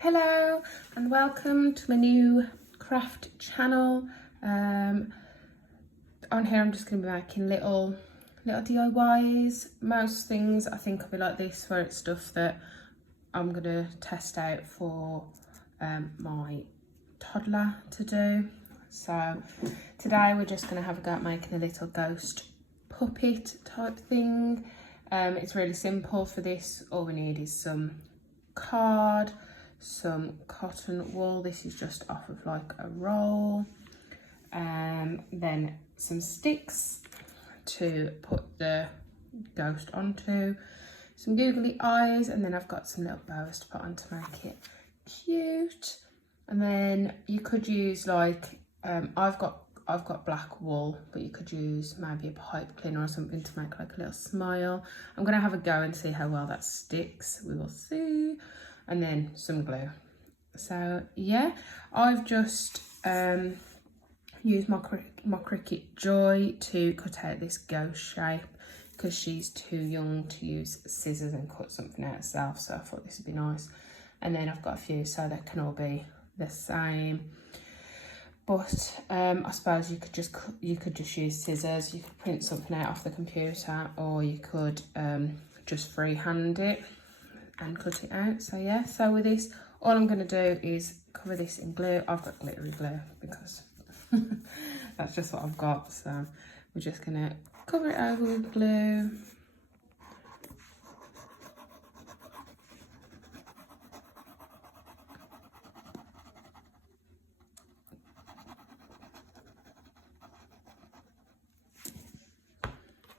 Hello and welcome to my new craft channel. On here I'm just going to be making little DIYs. Most things I think will be like this, where it's stuff that I'm going to test out for my toddler to do. So today we're just going to have a go at making a little ghost puppet type thing. It's really simple for this. All we need is some card, some cotton wool. This is just off of like a roll, then some sticks to put the ghost onto, some googly eyes, and then I've got some little bows to put on to make it cute. And then you could use like I've got black wool, but you could use maybe a pipe cleaner or something to make like a little smile. I'm gonna have a go and see how well that sticks. We will see. And then some glue. So yeah, I've just used my Cricut Joy to cut out this ghost shape because she's too young to use scissors and cut something out herself, so I thought this would be nice. And then I've got a few so they can all be the same. But I suppose you could just use scissors. You could print something out off the computer, or you could just freehand it and cut it out. So yeah, so with this, all I'm going to do is cover this in glue. I've got glittery glue because that's just what I've got. So we're just going to cover it over with glue.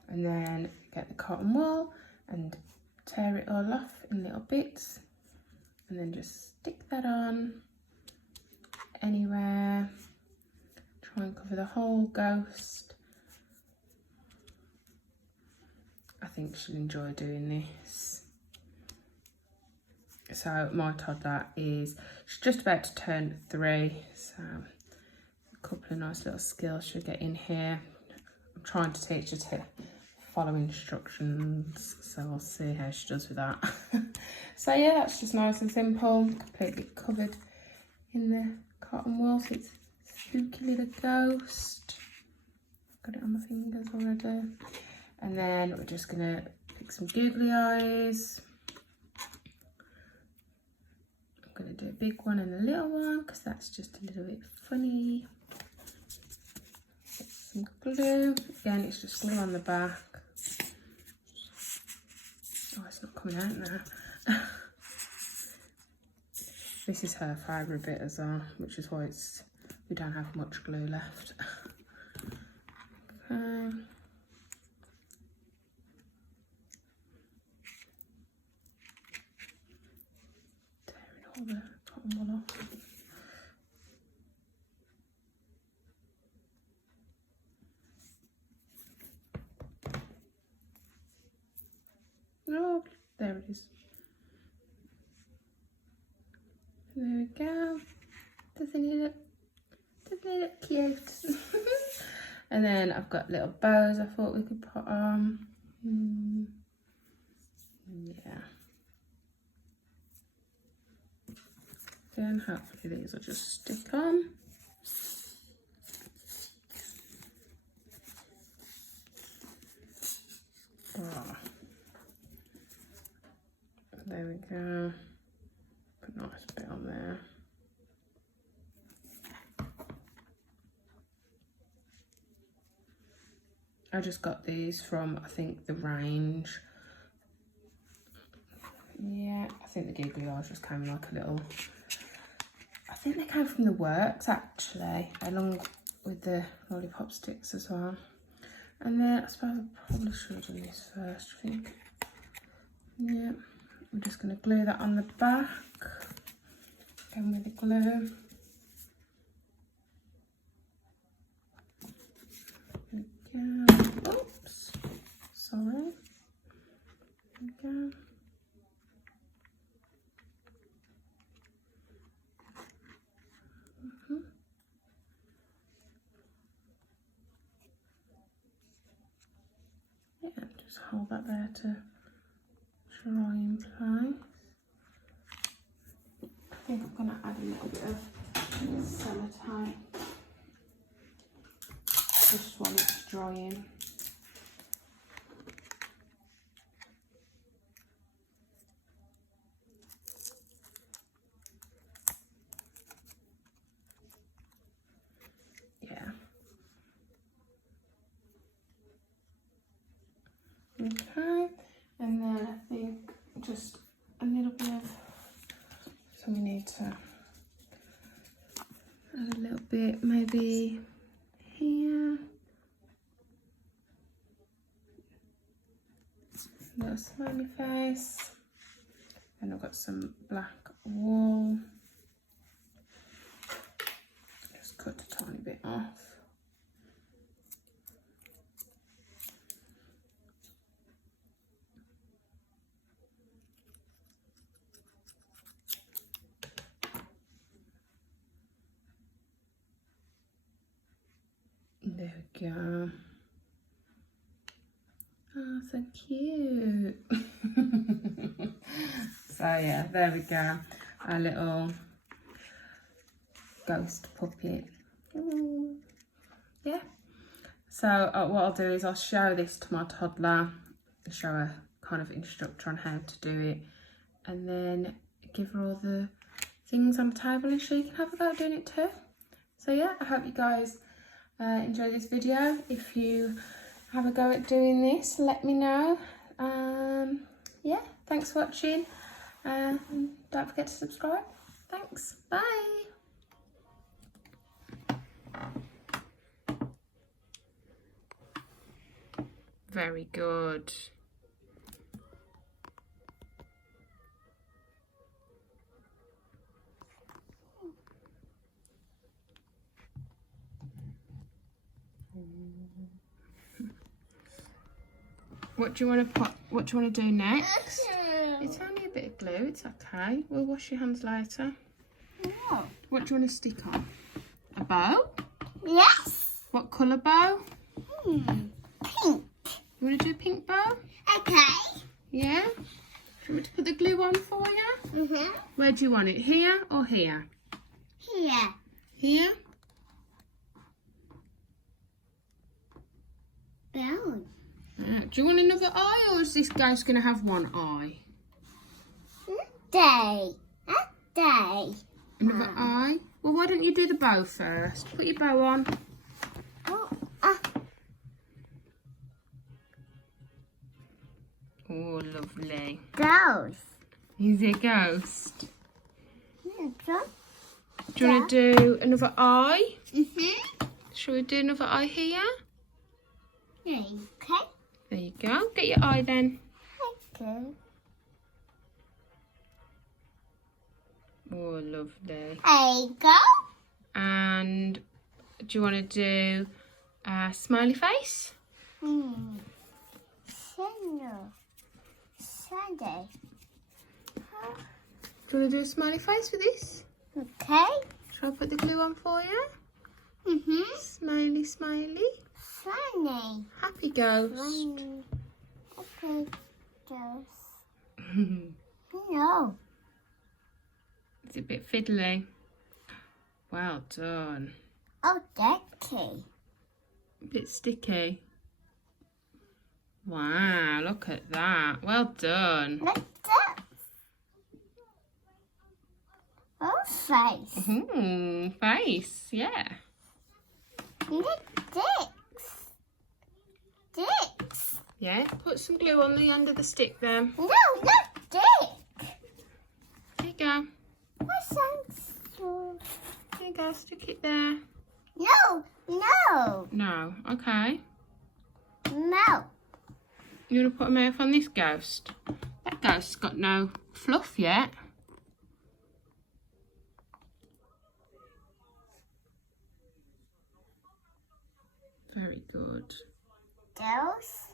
And then get the cotton wool and tear it all off in little bits, and then just stick that on anywhere. Try and cover the whole ghost. I think she'll enjoy doing this. So my toddler she's just about to turn 3, so a couple of nice little skills she'll get in here. I'm trying to teach her to follow instructions, so we'll see how she does with that. So yeah, that's just nice and simple, completely covered in the cotton wool, so it's spooky little ghost. Got it on my fingers already. And then we're just gonna pick some googly eyes. I'm gonna do a big one and a little one because that's just a little bit funny. Get some glue. Again, it's just glue on the back. Oh, it's not coming out now. This is her favourite bit as well, which is why we don't have much glue left. Okay. Tearing all the cotton wool off. Oh, there it is. There we go. Doesn't it look cute? And then I've got little bows I thought we could put on. Yeah. Then hopefully these will just stick on. Oh. There we go. Put a nice bit on there. I just got these from, I think, the range. Yeah, I think the googly eyes just came like a little, I think they came from the Works actually, along with the lollipop sticks as well. And then I suppose I probably should have done this first, I think. Yeah, I'm just going to glue that on the back, again with the glue. Oops, sorry. There we go. Yeah, just hold that there to dry in place. think I'm going to add a little bit of sellotape just while it's drying. Yeah. Okay, and then I think just a little bit of, so we need to add a little bit maybe here, a little smiley face, and I've got some black wool, just cut a tiny bit off. There we go. Oh, so cute. So yeah, there we go. Our little ghost puppet. Ooh. Yeah. So what I'll do is I'll show this to my toddler, show her kind of instructor on how to do it, and then give her all the things on the table and she can have a go at doing it too. So yeah, I hope you guys enjoy this video. If you have a go at doing this, let me know. Yeah, thanks for watching. Don't forget to subscribe. Thanks. Bye. Very good. What do you want to put? What do you want to do next? It's only a bit of glue. It's okay. We'll wash your hands later. No. What do you want to stick on? A bow? Yes. What colour bow? Pink. You want to do a pink bow? Okay. Yeah? Do you want me to put the glue on for you? Mhm. Where do you want it? Here or here? Here. Here? Brown. Do you want another eye, or is this ghost going to have one eye? Day. A day. Another eye? Well, why don't you do the bow first? Put your bow on. Oh, Oh, lovely. those. He's a ghost. Mhm. Do you want to do another eye? Mhm. Shall we do another eye here? Okay. There you go. Get your eye then. Okay. Oh, lovely. There you go. And do you want to do a smiley face? Sunday. Sunday. Do you want to do a smiley face with this? Okay. Shall I put the glue on for you? Mhm. Smiley, smiley. Sunday. Happy ghost. Sunday. Okay. Just. No. It's a bit fiddly. Well done. Oh, dirty. A bit sticky. Wow, look at that. Well done. Look at that. Oh, face. Face, yeah. Look, dicks. Dicks. Yeah, put some glue on the end of the stick then. No, not dick. There you go. That sounds so... There you go, stick it there. No, no, No, okay. no. You want to put a mouth on this ghost? That ghost's got no fluff yet. Very good. Those.